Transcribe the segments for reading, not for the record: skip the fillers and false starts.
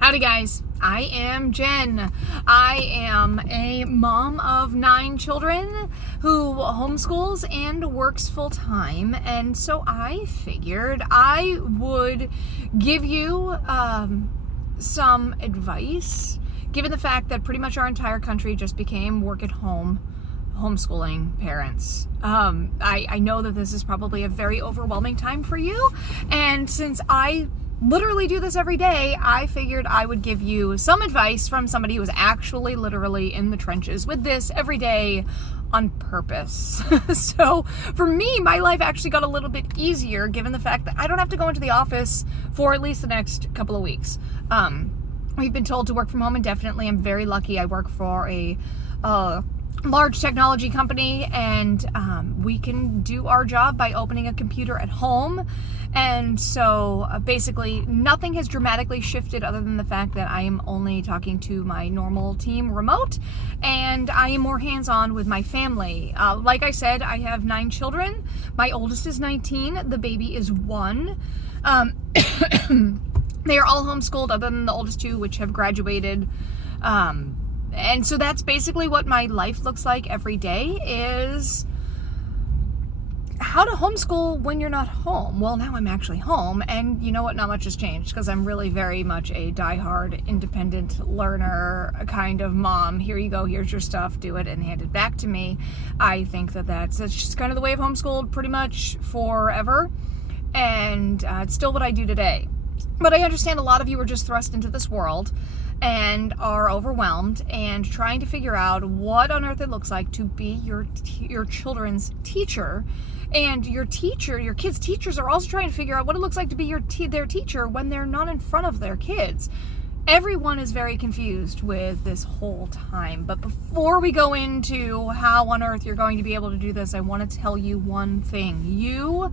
Howdy guys, I am Jen. I am a mom of 9 children who homeschools and works full-time, and so I figured I would give you some advice, given the fact that pretty much our entire country just became work-at-home homeschooling parents. I know that this is probably a very overwhelming time for you, and since I literally do this every day, I figured I would give you some advice from somebody who is actually literally in the trenches with this every day on purpose. So for me, my life actually got a little bit easier given the fact that I don't have to go into the office for at least the next couple of weeks. We've been told to work from home indefinitely. I'm very lucky. I work for a large technology company, and we can do our job by opening a computer at home. And so basically nothing has dramatically shifted other than the fact that I am only talking to my normal team remote, and I am more hands-on with my family. Like I said, I have 9 children. My oldest is 19. The baby is 1. They are all homeschooled other than the oldest 2, which have graduated. And so that's basically what my life looks like every day, is how to homeschool when you're not home. Well, now I'm actually home, and you know what? Not much has changed because I'm really very much a diehard, independent learner kind of mom. Here you go, here's your stuff, do it and hand it back to me. I think that's just kind of the way I've homeschooled pretty much forever, and it's still what I do today. But I understand a lot of you are just thrust into this world and are overwhelmed and trying to figure out what on earth it looks like to be your children's teacher. And your kids' teachers are also trying to figure out what it looks like to be their teacher when they're not in front of their kids. Everyone is very confused with this whole time. But before we go into how on earth you're going to be able to do this, I want to tell you one thing. You,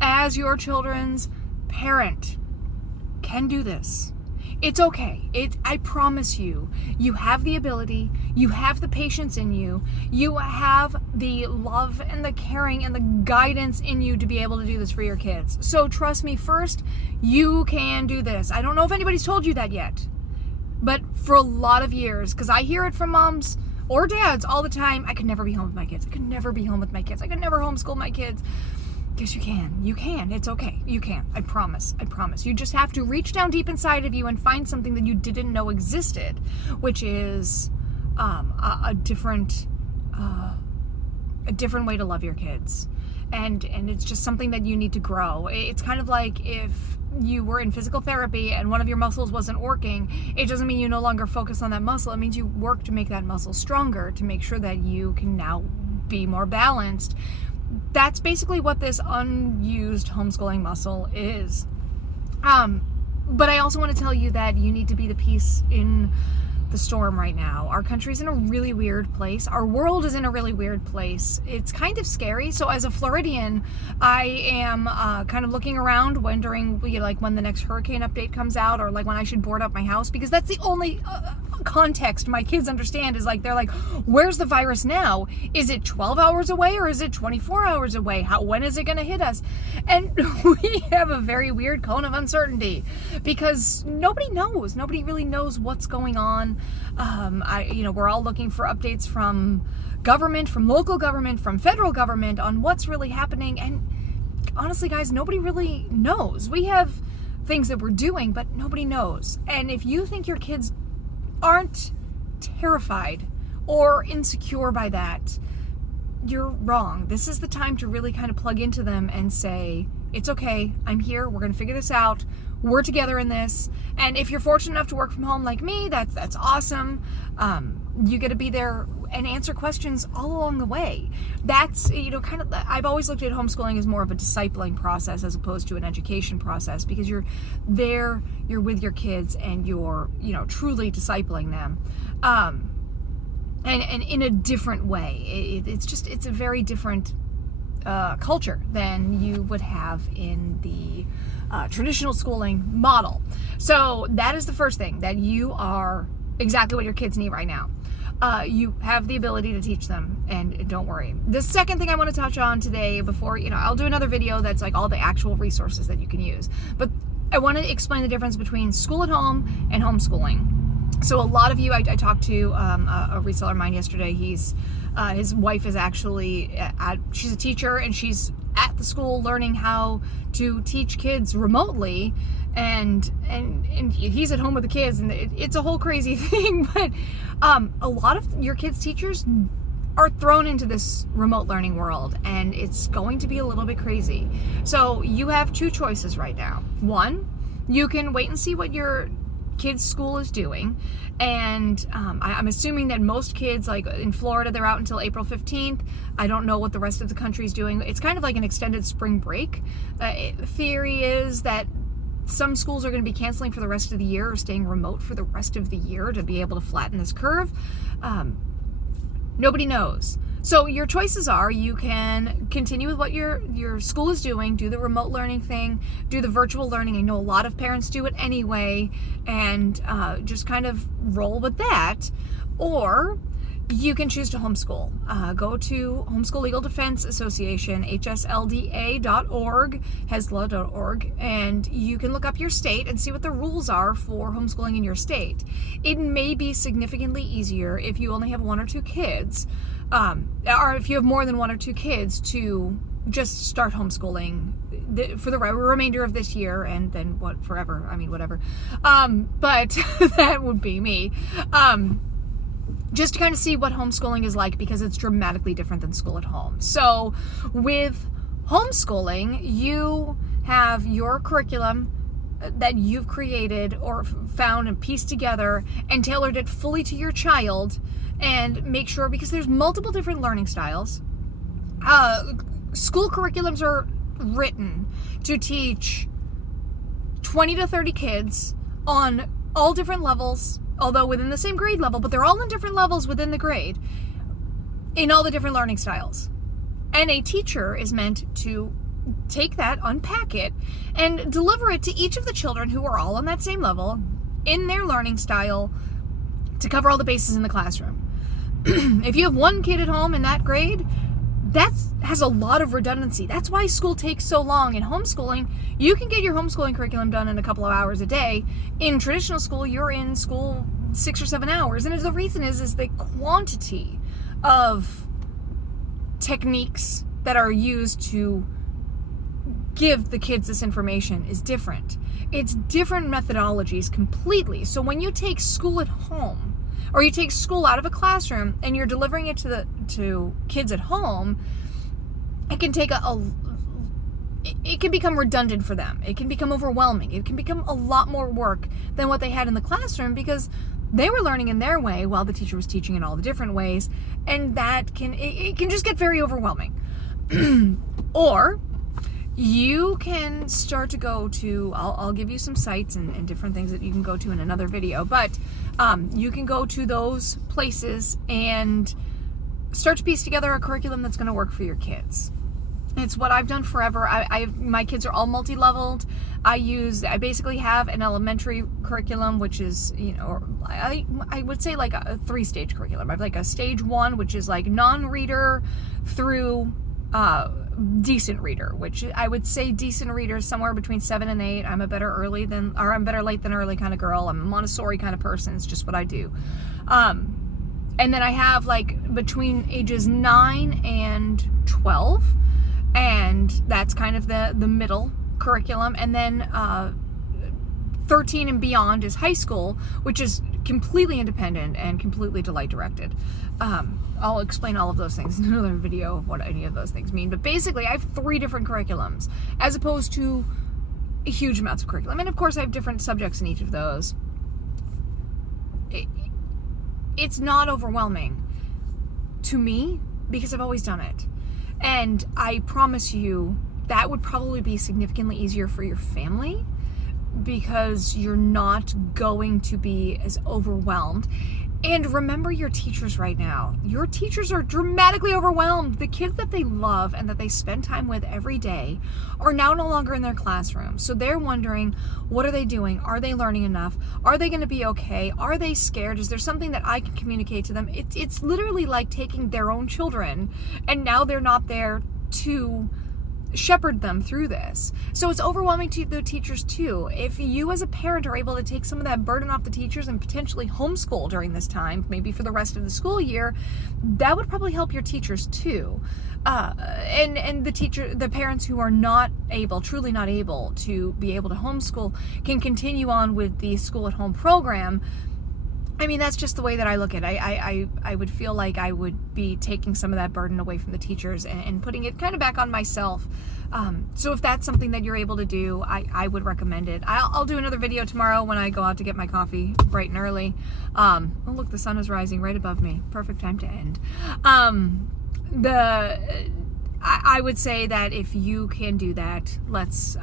as your children's parent, can do this. It's okay. I promise you, you have the ability, you have the patience in you, you have the love and the caring and the guidance in you to be able to do this for your kids. So trust me, first, you can do this. I don't know if anybody's told you that yet, but for a lot of years, because I hear it from moms or dads all the time, I could never be home with my kids. I could never be home with my kids. I could never homeschool my kids. Yes, you can. You can. It's okay. You can. I promise. I promise. You just have to reach down deep inside of you and find something that you didn't know existed, which is a different way to love your kids. And it's just something that you need to grow. It's kind of like if you were in physical therapy and one of your muscles wasn't working, it doesn't mean you no longer focus on that muscle. It means you work to make that muscle stronger, to make sure that you can now be more balanced. That's basically what this unused homeschooling muscle is. But I also want to tell you that you need to be the peace in the storm right now. Our country's in a really weird place. Our world is in a really weird place. It's kind of scary. So as a Floridian, I am kind of looking around, wondering when the next hurricane update comes out, or like when I should board up my house, because that's the only context my kids understand. Is like, they're like, where's the virus now? Is it 12 hours away or is it 24 hours away? When is it going to hit us? And we have a very weird cone of uncertainty because nobody knows. Nobody really knows what's going on. We're all looking for updates from government, from local government, from federal government on what's really happening. And honestly, guys, nobody really knows. We have things that we're doing, but nobody knows. And if you think your kids aren't terrified or insecure by that, you're wrong. This is the time to really kind of plug into them and say, it's okay, I'm here, we're going to figure this out, we're together in this. And if you're fortunate enough to work from home like me, that's awesome. You get to be there and answer questions all along the way. That's, I've always looked at homeschooling as more of a discipling process as opposed to an education process, because you're there, you're with your kids, and you're, truly discipling them. And in a different way. It's a very different culture than you would have in the traditional schooling model. So that is the first thing, that you are exactly what your kids need right now. You have the ability to teach them, and don't worry. The second thing I want to touch on today before, I'll do another video that's like all the actual resources that you can use. But I want to explain the difference between school at home and homeschooling. So a lot of you, I talked to a reseller of mine yesterday. His wife is actually, she's a teacher, and she's at the school learning how to teach kids remotely, and he's at home with the kids, and it's a whole crazy thing. But a lot of your kids' teachers are thrown into this remote learning world, and it's going to be a little bit crazy. So you have two choices right now. One, you can wait and see what your kids' school is doing, and I'm assuming that most kids, like in Florida, they're out until April 15th. I don't know what the rest of the country is doing. It's kind of like an extended spring break. Theory is that some schools are going to be canceling for the rest of the year, or staying remote for the rest of the year to be able to flatten this curve. Nobody knows. So your choices are, you can continue with what your school is doing, do the remote learning thing, do the virtual learning. I know a lot of parents do it anyway, and just kind of roll with that. Or you can choose to homeschool. Go to Homeschool Legal Defense Association, hslda.org, hesla.org, and you can look up your state and see what the rules are for homeschooling in your state. It may be significantly easier if you only have one or two kids, or if you have more than one or two kids, to just start homeschooling for the remainder of this year, and then forever. I mean, whatever. But that would be me. Just to kind of see what homeschooling is like, because it's dramatically different than school at home. So with homeschooling, you have your curriculum that you've created or found and pieced together and tailored it fully to your child, and make sure, because there's multiple different learning styles. School curriculums are written to teach 20 to 30 kids on all different levels, although within the same grade level, but they're all in different levels within the grade, in all the different learning styles. And a teacher is meant to take that, unpack it, and deliver it to each of the children who are all on that same level in their learning style, to cover all the bases in the classroom. If you have one kid at home in that grade, that has a lot of redundancy. That's why school takes so long. In homeschooling, you can get your homeschooling curriculum done in a couple of hours a day. In traditional school, you're in school 6 or 7 hours. And the reason is the quantity of techniques that are used to give the kids this information is different. It's different methodologies completely. So when you take school at home, or you take school out of a classroom and you're delivering it to kids at home, it can take it can become redundant for them. It can become overwhelming. It can become a lot more work than what they had in the classroom, because they were learning in their way while the teacher was teaching in all the different ways, and that can just get very overwhelming. Or you can start to go to, I'll give you some sites and different things that you can go to in another video, but you can go to those places and start to piece together a curriculum that's going to work for your kids. It's what I've done forever. My kids are all multi-leveled. I basically have an elementary curriculum, which is, I would say like a 3-stage curriculum. I have like a stage 1, which is like non-reader through decent reader, which I would say decent reader is somewhere between 7 and 8. I'm better late than early kind of girl. I'm a Montessori kind of person. It's just what I do. And then I have like between ages 9 and 12, and that's kind of the middle curriculum. And then 13 and beyond is high school, which is completely independent and completely delight directed. I'll explain all of those things in another video of what any of those things mean. But basically, I have 3 different curriculums as opposed to huge amounts of curriculum. And of course, I have different subjects in each of those. It's not overwhelming to me because I've always done it. And I promise you that would probably be significantly easier for your family, because you're not going to be as overwhelmed. And remember your teachers right now. Your teachers are dramatically overwhelmed. The kids that they love and that they spend time with every day are now no longer in their classroom. So they're wondering, what are they doing? Are they learning enough? Are they going to be okay? Are they scared? Is there something that I can communicate to them? It's literally like taking their own children, and now they're not there to shepherd them through this. So it's overwhelming to the teachers too. If you as a parent are able to take some of that burden off the teachers and potentially homeschool during this time, maybe for the rest of the school year, that would probably help your teachers too. And the parents who are not able, truly not able to be able to homeschool, can continue on with the school at home program. I mean, that's just the way that I look at it. I would feel like I would be taking some of that burden away from the teachers and putting it kind of back on myself. So if that's something that you're able to do, I would recommend it. I'll do another video tomorrow when I go out to get my coffee bright and early. Oh, look, the sun is rising right above me. Perfect time to end. I would say that if you can do that, let's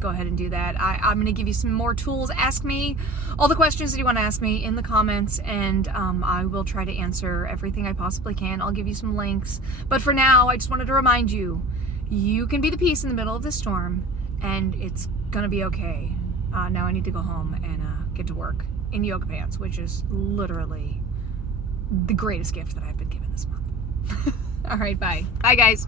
go ahead and do that. I'm going to give you some more tools. Ask me all the questions that you want to ask me in the comments, and I will try to answer everything I possibly can. I'll give you some links. But for now, I just wanted to remind you, you can be the peace in the middle of the storm, and it's going to be okay. Now I need to go home and get to work in yoga pants, which is literally the greatest gift that I've been given this month. All right, bye. Bye, guys.